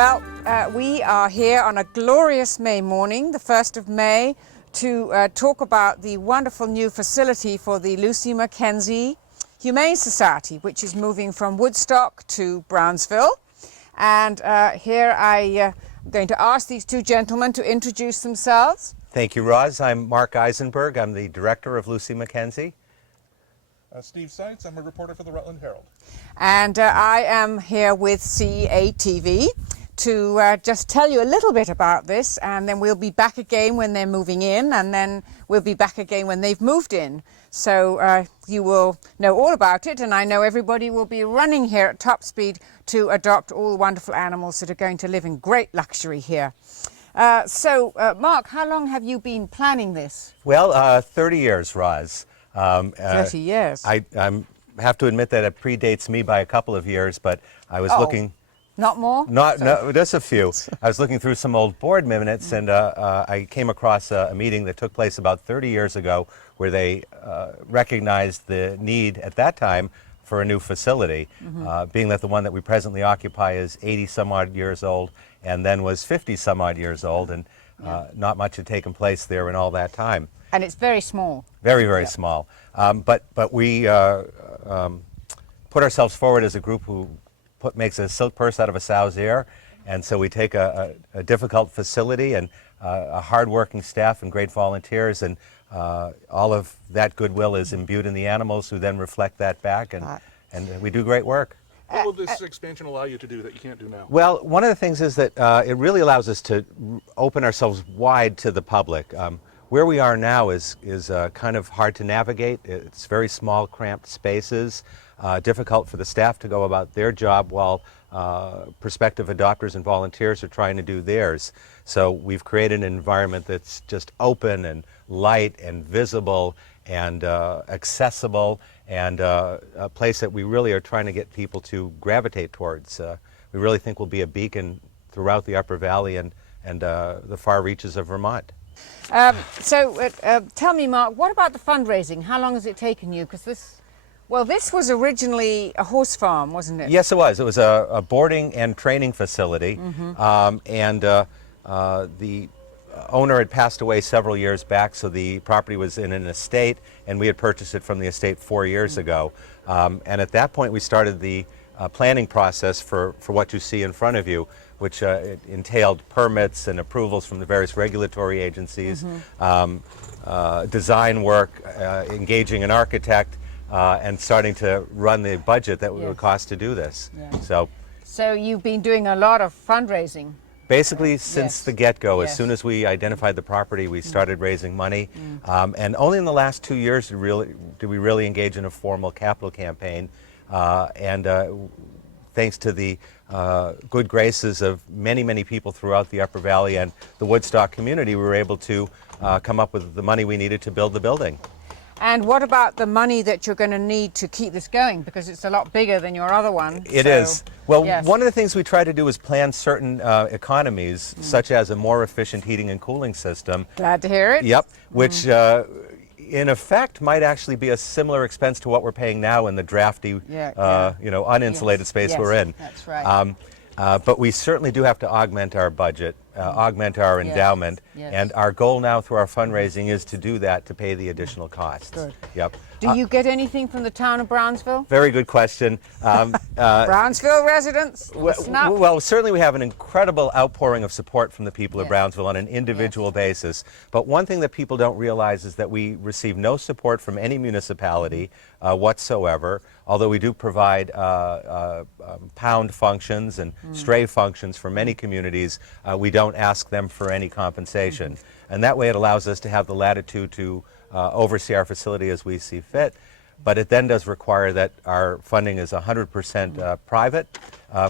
Well, we are here on a glorious May morning, the 1st of May, to talk about the wonderful new facility for the LUCY MACKENZIE Humane Society, which is moving from Woodstock to Brownsville. And here I am going to ask these two gentlemen to introduce themselves. Thank you, Roz. I'm Mark Isenberg. I'm the director of LUCY MACKENZIE. Steve Seitz, I'm a reporter for the Rutland Herald. And I am here with CATV to just tell you a little bit about this, and then we'll be back again when they're moving in, and then we'll be back again when they've moved in. So you will know all about it, and I know everybody will be running here at top speed to adopt all the wonderful animals that are going to live in great luxury here. Mark, how long have you been planning this? Well, 30 years, Roz. 30 years. I have to admit that it predates me by a couple of years, but I was looking... Not more? No, just a few. I was looking through some old board minutes, and I came across a meeting that took place about 30 years ago where they recognized the need at that time for a new facility, being that the one that we presently occupy is 80-some-odd years old and then was 50-some-odd yeurs old, and not much had taken place there in all that time. And it's very small. Very, very small. But we put ourselves forward as a group who makes a silk purse out of a sow's ear, and so we take a difficult facility and a hard-working staff and great volunteers, and all of that goodwill is imbued in the animals, who then reflect that back, and we do great work. What will this expansion allow you to do that you can't do now? Well, one of the things is that it really allows us to open ourselves wide to the public. Where we are now is kind of hard to navigate. It's very small, cramped spaces, difficult for the staff to go about their job while prospective adopters and volunteers are trying to do theirs. So we've created an environment that's just open and light and visible and accessible, and a place that we really are trying to get people to gravitate towards. We really think will be a beacon throughout the Upper Valley and the far reaches of Vermont. Tell me, Mark, what about the fundraising? How long has it taken you? Because this was originally a horse farm, wasn't it? Yes, it was. It was a boarding and training facility, and the owner had passed away several years back, so the property was in an estate, and we had purchased it from the estate 4 years ago. And at that point, we started the planning process for what you see in front of you, which it entailed permits and approvals from the various regulatory agencies, design work, engaging an architect, and starting to run the budget that would cost to do this. Yeah. So you've been doing a lot of fundraising. Basically, since the get-go, as soon as we identified the property, we started raising money. And only in the last 2 years did we really engage in a formal capital campaign. Thanks to the good graces of many, many people throughout the Upper Valley and the Woodstock community, we were able to come up with the money we needed to build the building. And what about the money that you're going to need to keep this going? Because it's a lot bigger than your other one. It is. Well, one of the things we try to do is plan certain economies, such as a more efficient heating and cooling system. Glad to hear it. Yep, which in effect might actually be a similar expense to what we're paying now in the drafty, uninsulated space we're in. That's right. But we certainly do have to augment our budget, augment our endowment, and our goal now through our fundraising is to do that, to pay the additional costs. Good. Yep. Do you get anything from the town of Brownsville? Very good question. Brownsville residents? Well, certainly we have an incredible outpouring of support from the people of Brownsville on an individual basis. But one thing that people don't realize is that we receive no support from any municipality whatsoever, although we do provide pound functions and stray functions for many communities. We don't ask them for any compensation. And that way it allows us to have the latitude to oversee our facility as we see fit. But it then does require that our funding is 100% private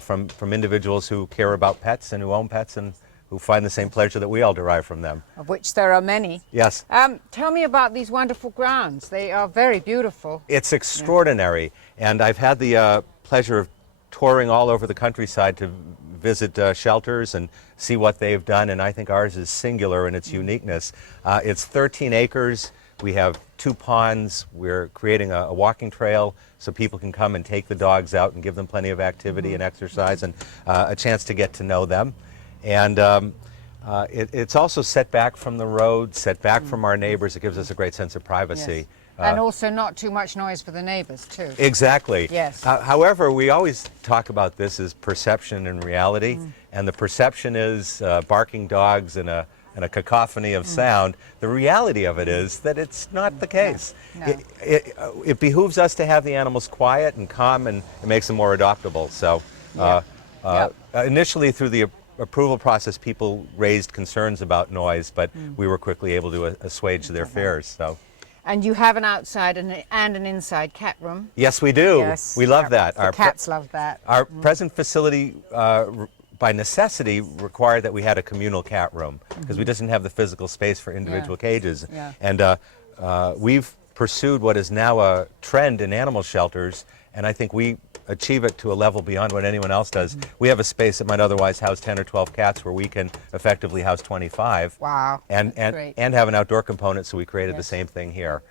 from individuals who care about pets and who own pets and who find the same pleasure that we all derive from them. Of which there are many. Yes. Tell me about these wonderful grounds. They are very beautiful. It's extraordinary. And I've had the pleasure of touring all over the countryside to visit shelters and see what they've done, and I think ours is singular in its uniqueness. It's 13 acres We have 2 ponds. We're creating a walking trail so people can come and take the dogs out and give them plenty of activity and exercise and a chance to get to know them. And it's also set back from the road, set back from our neighbors. It gives us a great sense of privacy. And also not too much noise for the neighbors, too. Exactly. Yes. However, we always talk about this as perception and reality, and the perception is barking dogs and a cacophony of sound. The reality of it is that it's not the case. No. It behooves us to have the animals quiet and calm, and it makes them more adoptable. So initially through the approval process, people raised concerns about noise, but we were quickly able to assuage their fears. So. And you have an outside and an inside cat room. Yes, we do. Yes. We love that. The cats love that. Our present facility, by necessity, required that we had a communal cat room because we just didn't have the physical space for individual cages. Yeah. And we've pursued what is now a trend in animal shelters, and I think we achieve it to a level beyond what anyone else does. We have a space that might otherwise house 10 or 12 cats where we can effectively house 25. Wow. And great. have an outdoor component, so we created the same thing here.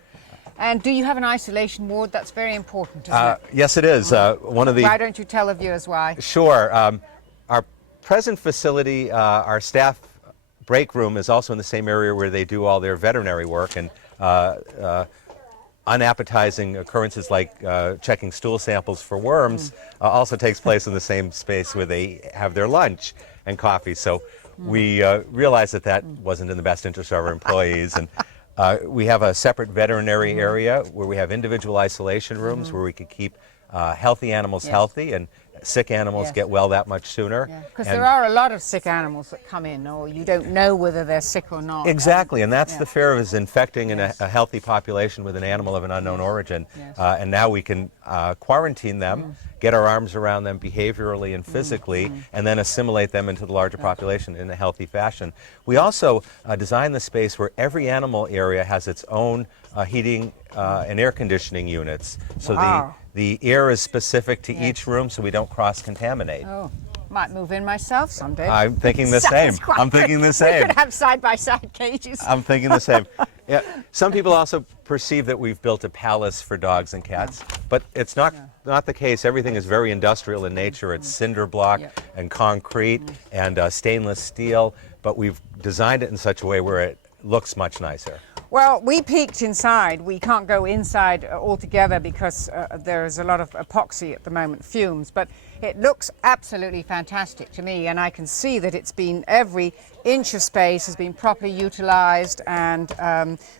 And do you have an isolation ward? That's very important, isn't it? Yes, it is. One of the Why don't you tell the viewers why? Sure. Our present facility, our staff break room is also in the same area where they do all their veterinary work, and unappetizing occurrences like checking stool samples for worms also takes place in the same space where they have their lunch and coffee. So we realized that that wasn't in the best interest of our employees, and we have a separate veterinary area where we have individual isolation rooms where we could keep healthy animals healthy and sick animals get well that much sooner. Because there are a lot of sick animals that come in, or you don't know whether they're sick or not. Exactly, and that's the fear of is infecting in a healthy population with an animal of an unknown origin. And now we can quarantine them, get our arms around them behaviorally and physically, and then assimilate them into the larger population in a healthy fashion. We also design the space where every animal area has its own heating and air conditioning units. So the air is specific to each room so we don't cross-contaminate. Oh, might move in myself someday. I'm thinking the same. I'm thinking the same. We could have side-by-side cages. I'm thinking the same. Yeah. Some people also perceive that we've built a palace for dogs and cats, but it's not the case. Everything is very industrial in nature. It's cinder block and concrete and stainless steel, but we've designed it in such a way where it looks much nicer. Well, we peeked inside. We can't go inside altogether because there's a lot of epoxy at the moment, fumes, but it looks absolutely fantastic to me, and I can see that it's been, every inch of space has been properly utilized, and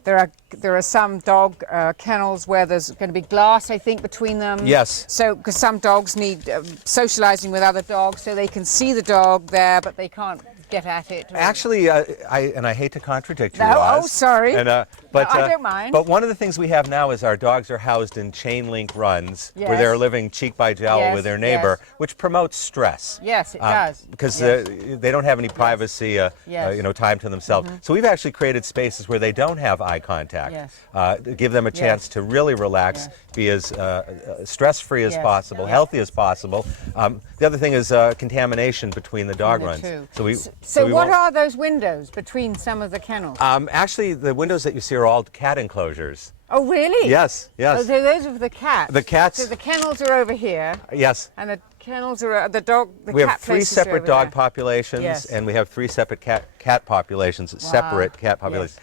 there are some dog kennels where there's going to be glass, I think, between them. Yes. So, because some dogs need socializing with other dogs, so they can see the dog there, but they can't get at it. Actually, I hate to contradict you, No, Roz. oh, sorry. And, No, I don't mind. But one of the things we have now is our dogs are housed in chain link runs where they're living cheek by jowl with their neighbor, which promotes stress. Yes, it does. Because they don't have any privacy, time to themselves. So we've actually created spaces where they don't have eye contact. To give them a chance to really relax, be as stress-free as possible, healthy as possible. The other thing is contamination between the dog runs. So what are those windows between some of the kennels? Actually, the windows that you see are all cat enclosures. Oh, really? Yes, yes. Oh, so those are for the cats. The cats. So the kennels are over here. Yes. And the kennels are We have 3 separate dog populations, and we have 3 separate cat populations, separate cat populations.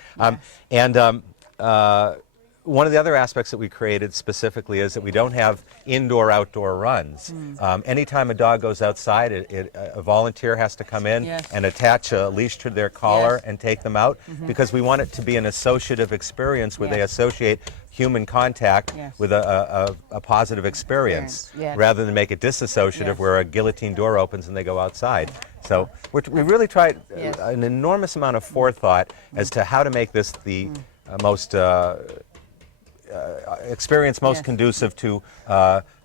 One of the other aspects that we created specifically is that we don't have indoor-outdoor runs. Anytime a dog goes outside, a volunteer has to come in and attach a leash to their collar and take them out, because we want it to be an associative experience where they associate human contact with a positive experience, rather than make it disassociative where a guillotine door opens and they go outside. So we really tried an enormous amount of forethought as to how to make this the most experience most conducive to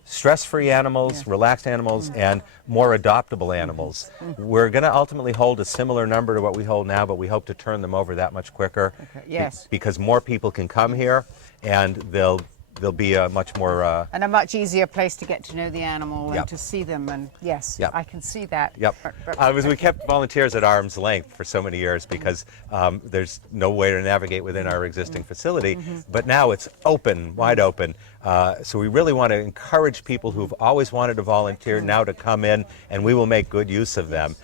stress-free animals, relaxed animals, and more adoptable animals. We're going to ultimately hold a similar number to what we hold now, but we hope to turn them over that much quicker. Because more people can come here, and they'll there'll be a much more and a much easier place to get to know the animal Yep. and to see them. And yes, Yep. I can see that. Yep. We kept volunteers at arm's length for so many years because there's no way to navigate within our existing facility. But now it's open, wide open. So we really want to encourage people who've always wanted to volunteer now to come in, and we will make good use of them.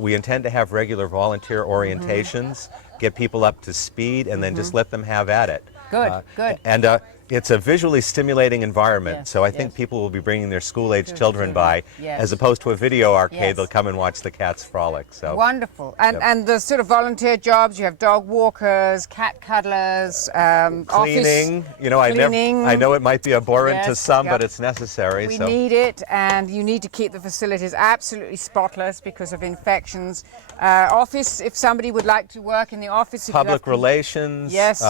We intend to have regular volunteer orientations, get people up to speed, and then just let them have at it. Good, good. And it's a visually stimulating environment, Yes, so I think yes. people will be bringing their school-age children by, Yes. as opposed to a video arcade. Yes. They'll come and watch the cats frolic. So Wonderful. And Yep. and the sort of volunteer jobs, you have dog walkers, cat cuddlers, cleaning, office you know, cleaning. I know it might be abhorrent to Yes, some, yep. but it's necessary. We so need it, and you need to keep the facilities absolutely spotless because of infections. Office, if somebody would like to work in the office. If you have public to- relations. Yes,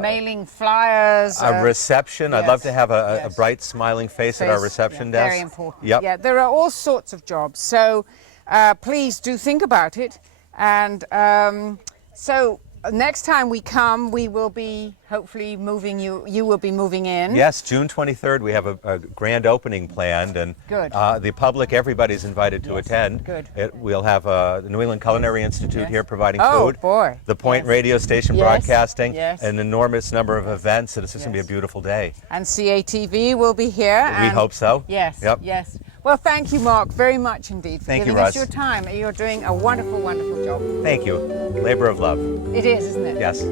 mailing flyers. A reception. I'd yes, love to have a yes. bright, smiling face at our reception desk. Very important. Yep. Yeah, there are all sorts of jobs. So please do think about it. And so next time we come, we will be hopefully moving you will be moving in. Yes, June 23rd, we have a grand opening planned, and Good. The public, everybody's invited to attend. Good. We'll have the New England Culinary Institute Yes. here providing Oh, food. boy. The Point Yes. radio station Yes. broadcasting. Yes. An enormous number of events, and it's just going to be a Yes. beautiful day. And CATV will be here. We and hope so. Yes. Yep. Yes. Well, thank you, Mark, very much indeed for Thank you, giving us Roz. your time. You're doing a wonderful, wonderful job. Thank you. Labor of love. It is, isn't it? Yes.